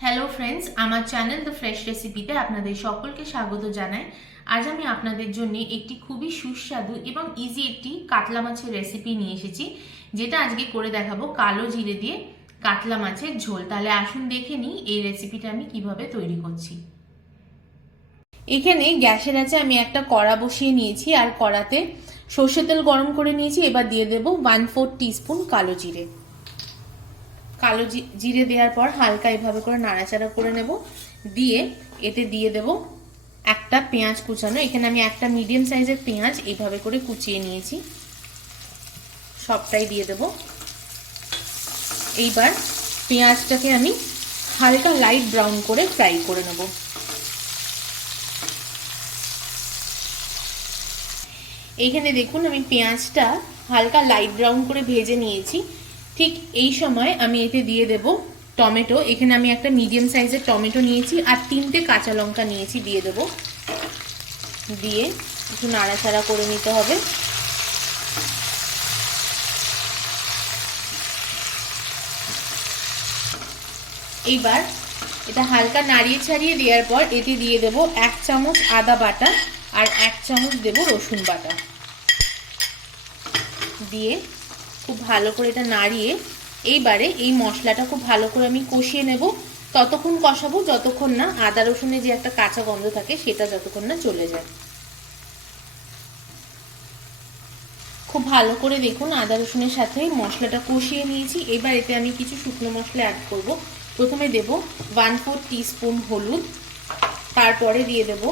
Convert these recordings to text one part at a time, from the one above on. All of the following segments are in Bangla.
হ্যালো ফ্রেন্ডস, আমার চ্যানেল দ্য ফ্রেশ রেসিপিতে আপনাদের সকলকে স্বাগত জানাই। আজ আমি আপনাদের জন্য একটি খুবই সুস্বাদু এবং ইজি একটি কাতলা মাছের রেসিপি নিয়ে এসেছি, যেটা আজকে করে দেখাবো কালো জিরে দিয়ে কাতলা মাছের ঝোল। তাহলে আসুন দেখে নিই এই রেসিপিটা আমি কিভাবে তৈরি করছি। এখানে গ্যাসের আছে আমি একটা কড়া বসিয়ে নিয়েছি, আর কড়াতে সর্ষের তেল গরম করে নিয়েছি। এবার দিয়ে দেবো 1/4 টিস্পুন কালো জিরে। কালো জিরে দেওয়ার পর হালকা এভাবে করে নাড়াচাড়া করে নেব। দিয়ে এতে দিয়ে দেব একটা পেঁয়াজ কুচানো। এখানে আমি একটা মিডিয়াম সাইজের পেঁয়াজ এইভাবে করে কুচিয়ে নিয়েছি, সবটাই দিয়ে দেব। এইবার পেঁয়াজটাকে আমি হালকা লাইট ব্রাউন করে ফ্রাই করে নেব। এইখানে দেখুন আমি পেঁয়াজটা হালকা লাইট ব্রাউন করে ভেজে নিয়েছি। ঠিক এই সময় আমি এতে দিয়ে দেব টমেটো। এখানে আমি একটা মিডিয়াম সাইজের টমেটো নিয়েছি আর 3টে কাঁচা লঙ্কা নিয়েছি, দিয়ে দেব। দিয়ে একটু নাড়াচাড়া করে নিতে হবে। এইবার এটা হালকা নাড়িয়ে ছাড়িয়ে দেওয়ার পর এতে দিয়ে দেব 1 চামচ আদা বাটা আর 1 চামচ দেব রসুন বাটা। দিয়ে খুব ভালো করে এটা নাড়িয়ে এইবারে এই মশলাটা খুব ভালো করে আমি কষিয়ে নেব। ততক্ষণ কষাবো যতক্ষণ না আদা রসুনে যে একটা কাঁচা গন্ধ থাকে সেটা যতক্ষণ না চলে যায়। খুব ভালো করে দেখুন আদা রসুনের সাথে মশলাটা কষিয়ে নিয়েছি। এবার এতে আমি কিছু শুকনো মশলা অ্যাড করব। প্রথমে দেব 1/4 টিস্পুন হলুদ, তারপরে দিয়ে দেব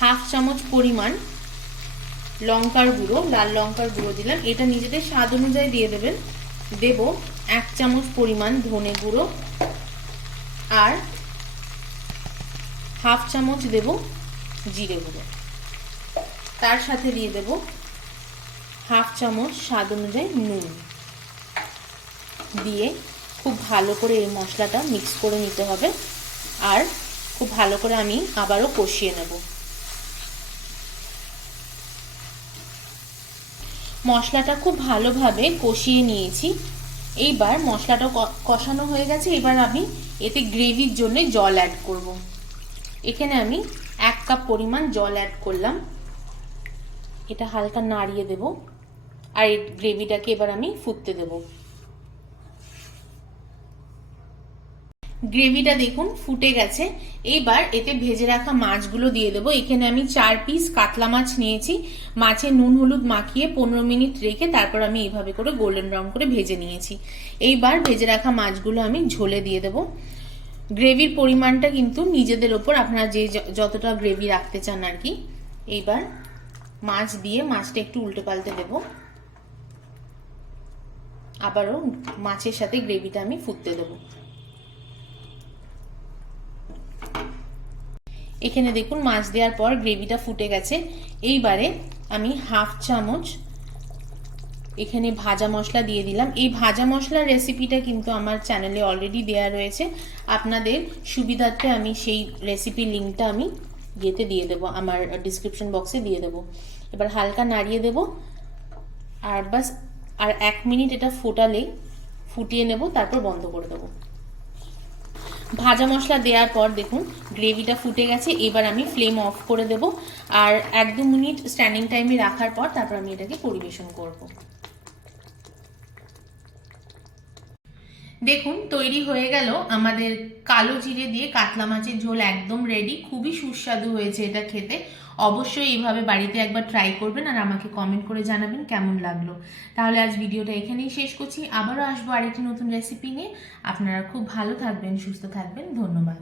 1/2 চামচ পরিমাণ লঙ্কার গুঁড়ো, লাল লঙ্কার গুঁড়ো দিলাম। এটা নিজেদের স্বাদ অনুযায়ী দিয়ে দেবেন। দেব 1 চামচ পরিমাণ ধনে গুঁড়ো আর 1/2 চামচ দেব জিরে গুঁড়ো। তার সাথে দিয়ে দেব 1/2 চামচ স্বাদ অনুযায়ী নুন। দিয়ে খুব ভালো করে এই মশলাটা মিক্স করে নিতে হবে, আর খুব ভালো করে আমি আবারও কষিয়ে নেব। মশলাটা খুব ভালোভাবে কষিয়ে নিয়েছি। এইবার মশলাটা কষানো হয়ে গেছে। এবার আমি এতে গ্রেভির জন্য জল অ্যাড করব। এখানে আমি 1 কাপ পরিমাণ জল অ্যাড করলাম। এটা হালকা নাড়িয়ে দেব, আর এই গ্রেভিটাকে এবার আমি ফুটতে দেব। গ্রেভিটা দেখুন ফুটে গেছে। এইবার এতে ভেজে রাখা মাছগুলো দিয়ে দেবো। এখানে আমি 4 পিস কাতলা মাছ নিয়েছি। মাছে নুন হলুদ মাখিয়ে 15 মিনিট রেখে তারপর আমি এইভাবে করে গোল্ডেন ব্রাউন করে ভেজে নিয়েছি। এইবার ভেজে রাখা মাছগুলো আমি ঝোলে দিয়ে দেবো। গ্রেভির পরিমাণটা কিন্তু নিজেদের ওপর, আপনারা যে যতটা গ্রেভি রাখতে চান আর কি। এইবার মাছ দিয়ে মাছটা একটু উল্টে পাল্টে দেবো। আবারও মাছের সাথে গ্রেভিটা আমি ফুটতে দেবো। এখানে দেখুন মাছ দেওয়ার পর গ্রেভিটা ফুটে গেছে। এইবারে আমি 1/2 চামচ এখানে ভাজা মশলা দিয়ে দিলাম। এই ভাজা মশলার রেসিপিটা কিন্তু আমার চ্যানেলে অলরেডি দেওয়া রয়েছে। আপনাদের সুবিধার্থে আমি সেই রেসিপির লিঙ্কটা আমি ইয়েতে দিয়ে দেবো, আমার ডিসক্রিপশন বক্সে দিয়ে দেবো। এবার হালকা নাড়িয়ে দেব, আর বাস আর 1 মিনিট এটা ফুটিয়ে নেব, তারপর বন্ধ করে দেবো। ভাজা মশলা দেওয়ার পর দেখুন গ্রেভিটা ফুটে গেছে। এবার আমি ফ্লেম অফ করে দেব, আর 1-2 মিনিট স্ট্যান্ডিং টাইমে রাখার পর তারপর আমি এটাকে পরিবেশন করব। দেখুন তৈরি হয়ে গেল আমাদের কালো জিরে দিয়ে কাতলা মাছের ঝোল, একদম রেডি। খুবই সুস্বাদু হয়েছে এটা খেতে। অবশ্যই এইভাবে বাড়িতে একবার ট্রাই করবেন আর আমাকে কমেন্ট করে জানাবেন কেমন লাগলো। তাহলে আজ ভিডিওটা এখানেই শেষ করছি। আবারও আসবো আরেকটি নতুন রেসিপি নিয়ে। আপনারা খুব ভালো থাকবেন, সুস্থ থাকবেন। ধন্যবাদ।